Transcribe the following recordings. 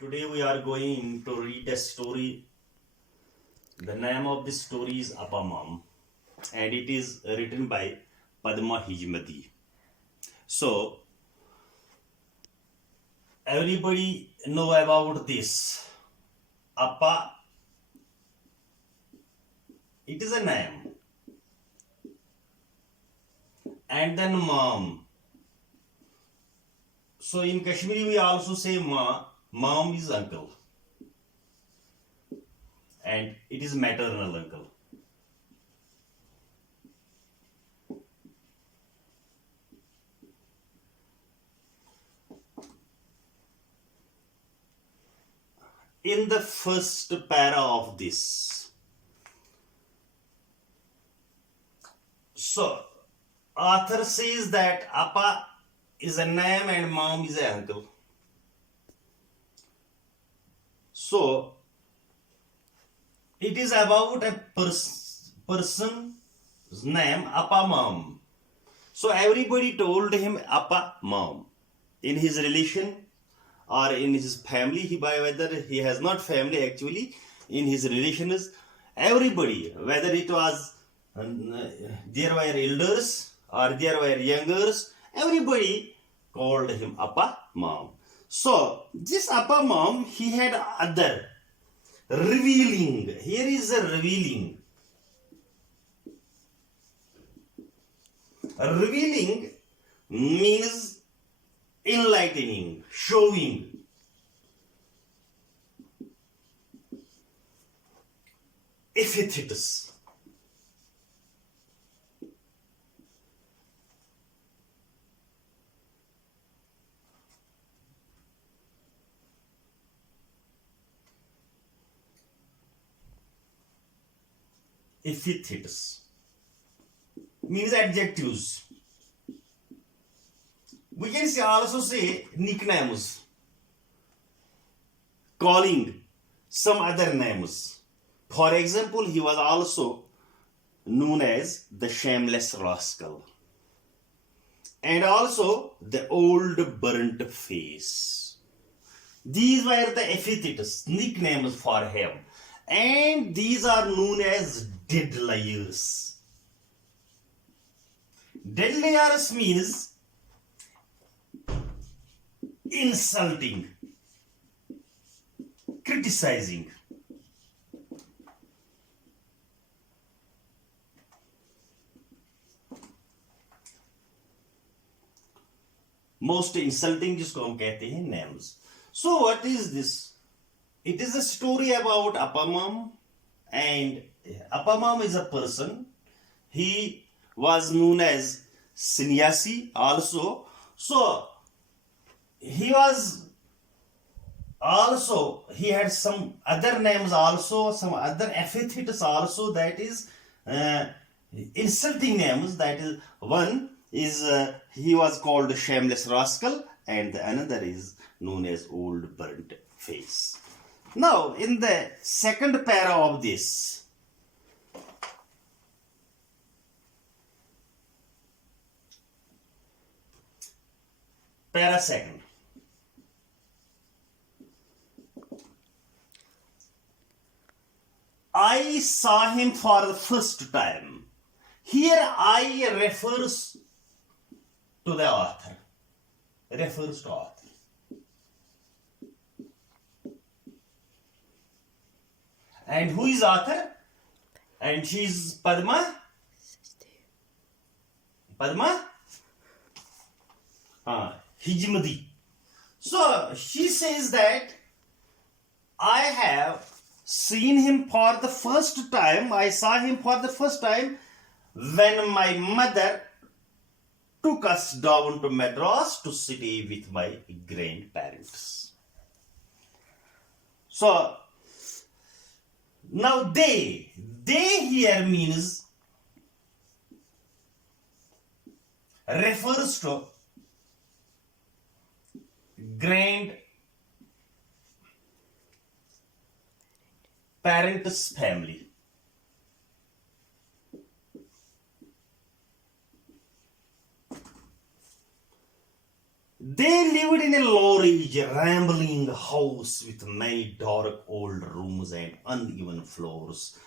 Today we are going to read a story. The name of this story is Appa and it is written by Padma Hejmadi. So everybody know about this. Appa, it is a name. And then mom. So in Kashmiri we also say ma. Mom is uncle. And it is maternal uncle. In the first para of this, so author says that Appa is a name and mom is an uncle. So it is about a person's name, Appa Mom. So everybody told him Appa Mom. In his relation or in his family, whether he has not family actually, in his relations, everybody, whether it was there were elders or there were youngers, everybody called him Appa Mom. So this Appa Mom, he had other revealing. Here is a revealing. Revealing means enlightening, showing. Epithets. Epithets means adjectives. We can also say nicknames, calling some other names. For example, he was also known as the shameless rascal and also the old burnt face. These were the epithets, nicknames for him, and these are known as dead liars. Dead liars means insulting, criticizing. Most insulting जिसको हम कहते हैं names. So what is this? It is a story about Appa Mom, and Appa Mom is a person. He was known as sannyasi also. So he had some other names also, some other epithets also, that is insulting names. That is, one is he was called shameless rascal and the another is known as old burnt face. Now in the second para of this, para second, I saw him for the first time. Here I refers to the author. Refers to author. And who is author? And she is Padma. Padma? Hejmadi. So she says that I have seen him for the first time. I saw him for the first time when my mother took us down to Madras to stay with my grandparents. So now they here means refers to grandparents' family. They lived in a large, rambling house with many dark old rooms and uneven floors,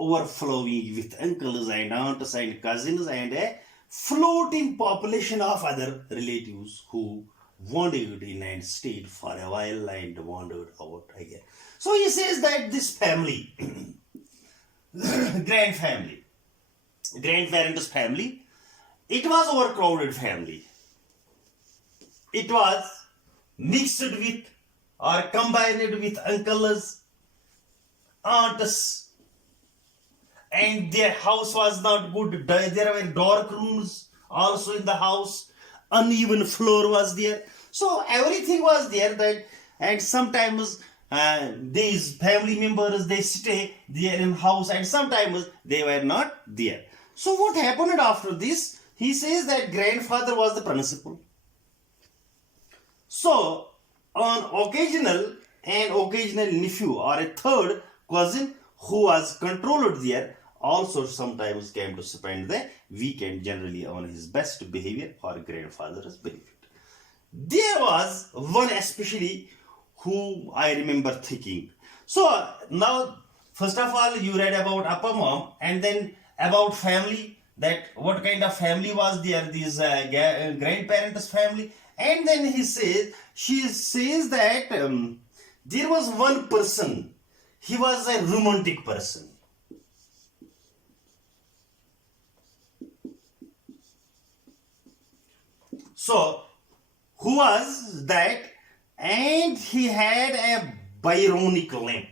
overflowing with uncles and aunts and cousins and a floating population of other relatives who wandered in and stayed for a while and wandered out again. So he says that this family, grandparents' family, it was overcrowded family. It was mixed with or combined with uncles, aunts, and their house was not good. There were dark rooms also in the house, uneven floor was there. So everything was there. That and sometimes these family members they stay there in house, and sometimes they were not there. So what happened after this? He says that grandfather was the principal. So, an occasional nephew or a third cousin who was controlled there also sometimes came to spend the weekend generally on his best behavior for grandfather's benefit. There was one especially who I remember thinking. So now, first of all, you read about Appa mom and then about family, that what kind of family was there, this grandparents' family. And then she says that there was one person, he was a romantic person. So, who was that? And he had a Byronic lamp.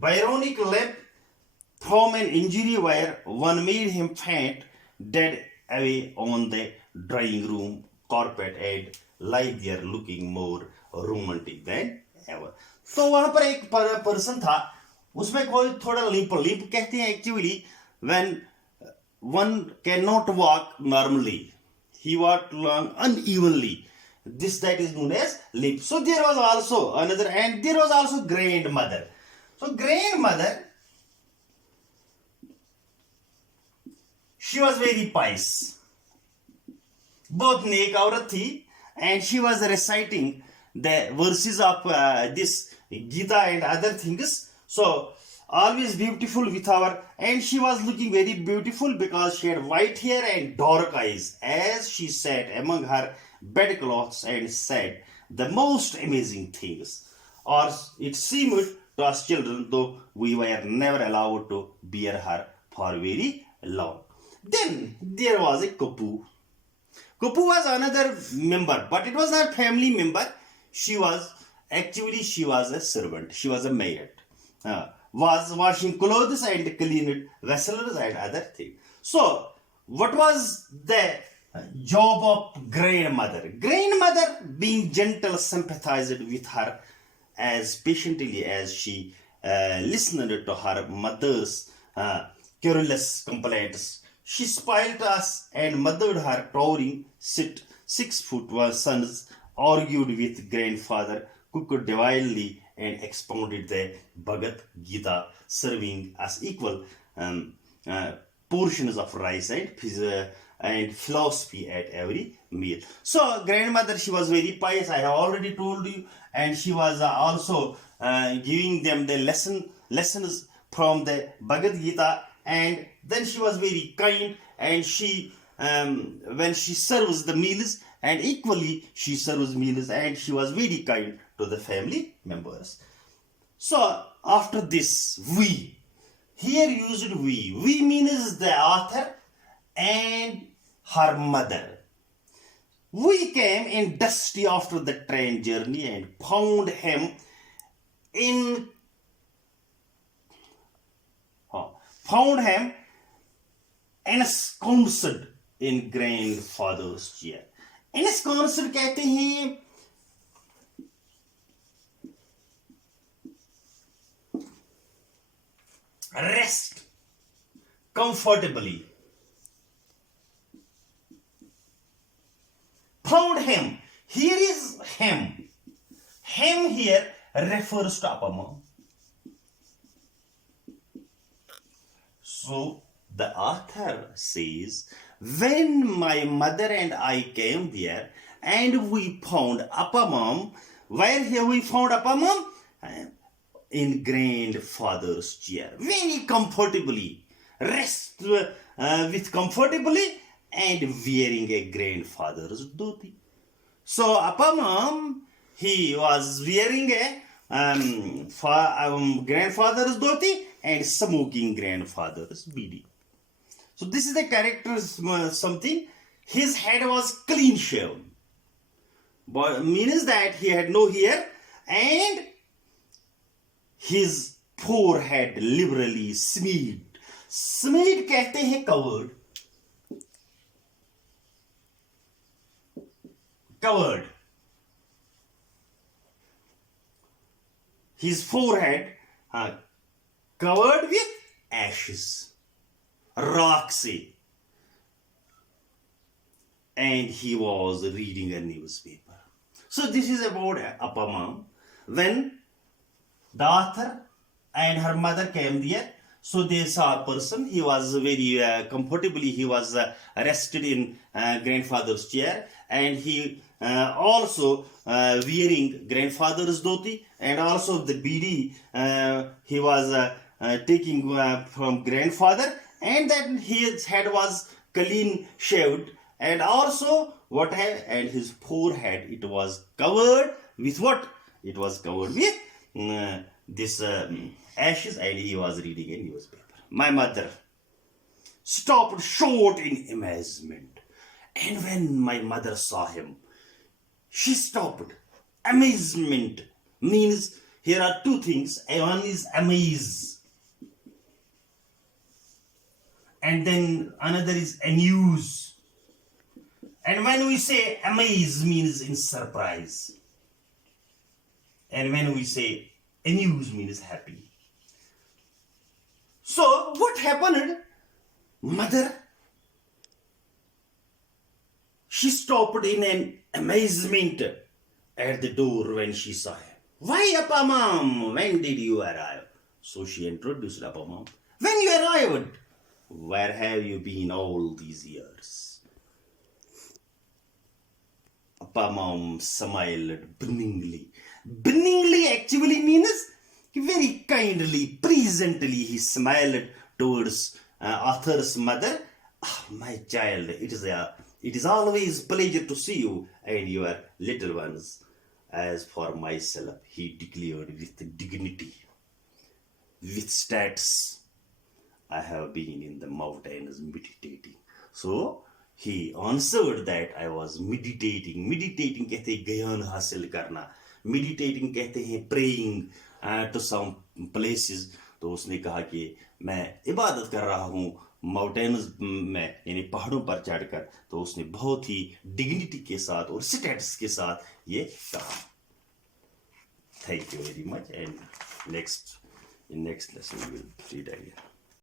Byronic lamp from an injury where one made him faint, dead away on the drawing room carpet and lie there looking more romantic than ever. तो वहां पर एक person था, उसमें कोई थोड़ा lip कहते हैं actually when one cannot walk normally, he walked along unevenly. That is known as limp. So there was also another, and there was also grandmother. So grandmother, she was very pious. बहुत नेक औरत थी, and she was reciting the verses of this Gita and other things. So always beautiful with her, and she was looking very beautiful because she had white hair and dark eyes as she sat among her bedclothes and said the most amazing things. Or it seemed to us children, though we were never allowed to bear her for very long. Then there was a Kapu. Kapu was another member, but it was not family member. She was a servant. She was a maid. Was washing clothes and cleaned vessels and other things. So, what was the job of grandmother? Grandmother, being gentle, sympathized with her as patiently as she listened to her mother's querulous complaints. She spoiled us and mothered her towering 6-foot sons, argued with grandfather, cooked divinely, and expounded the Bhagavad Gita, serving as equal portions of rice and philosophy at every meal. So, grandmother, she was very pious, I have already told you, and she was also giving them the lessons from the Bhagavad Gita, and then she was very kind, and she when she serves the meals, and equally she serves meals, and she was very kind to the family members. So after this, we means the author and her mother. We came in dusty after the train journey and found him ensconced in grandfather's chair. Ensconced कहते हैं rest comfortably. Found him. Here is him. Him here refers to Appa mom. So the author says when my mother and I came there and we found Appa mom, where here we found Appa mom? In grandfather's chair, very comfortably, rest with comfortably and wearing a grandfather's dhoti. So Appa mom, he was wearing a grandfather's dhoti and smoking grandfather's bidi. So this is the character something. His head was clean shaven, but means that he had no hair, and his forehead liberally smeared. Smeared कहते हैं covered. Covered. His forehead covered with ashes, rocks, and he was reading a newspaper. So this is about Appa mom. When the author and her mother came there, so they saw a person. He was very comfortably, he was rested in grandfather's chair, and he also wearing grandfather's dhoti, and also the bidi he was taking from grandfather, and then his head was clean shaved, and also and his forehead, it was covered with what? It was covered with this ashes, and he was reading a newspaper. My mother stopped short in amazement, and when my mother saw him, she stopped. Amazement means here are two things. One is amaze, and then another is amuse. And when we say amaze means in surprise, and when we say amuse means happy. So what happened? Mother, she stopped in an amazement at the door when she saw him. Why, Appa mom? When did you arrive? So she introduced Appa mom. When you arrived? Where have you been all these years? Appa mom smiled benignly. Benignly actually means very kindly, presently he smiled towards Arthur's mother. Oh, my child, it is always pleasure to see you and your little ones. As for myself, he declared with dignity, with status, I have been in the mountains meditating. So he answered that I was meditating. Meditating कहते हैं ज्ञान हासिल करना. Meditating कहते हैं praying to some places. तो उसने कहा कि मैं इबादत कर रहा हूँ माउंटेन्स में, यानी पहाड़ों पर चढ़कर. तो उसने बहुत ही डिग्निटी के साथ और स्टेटस के साथ ये कहा. Thank you very much, and in next lesson we will read again.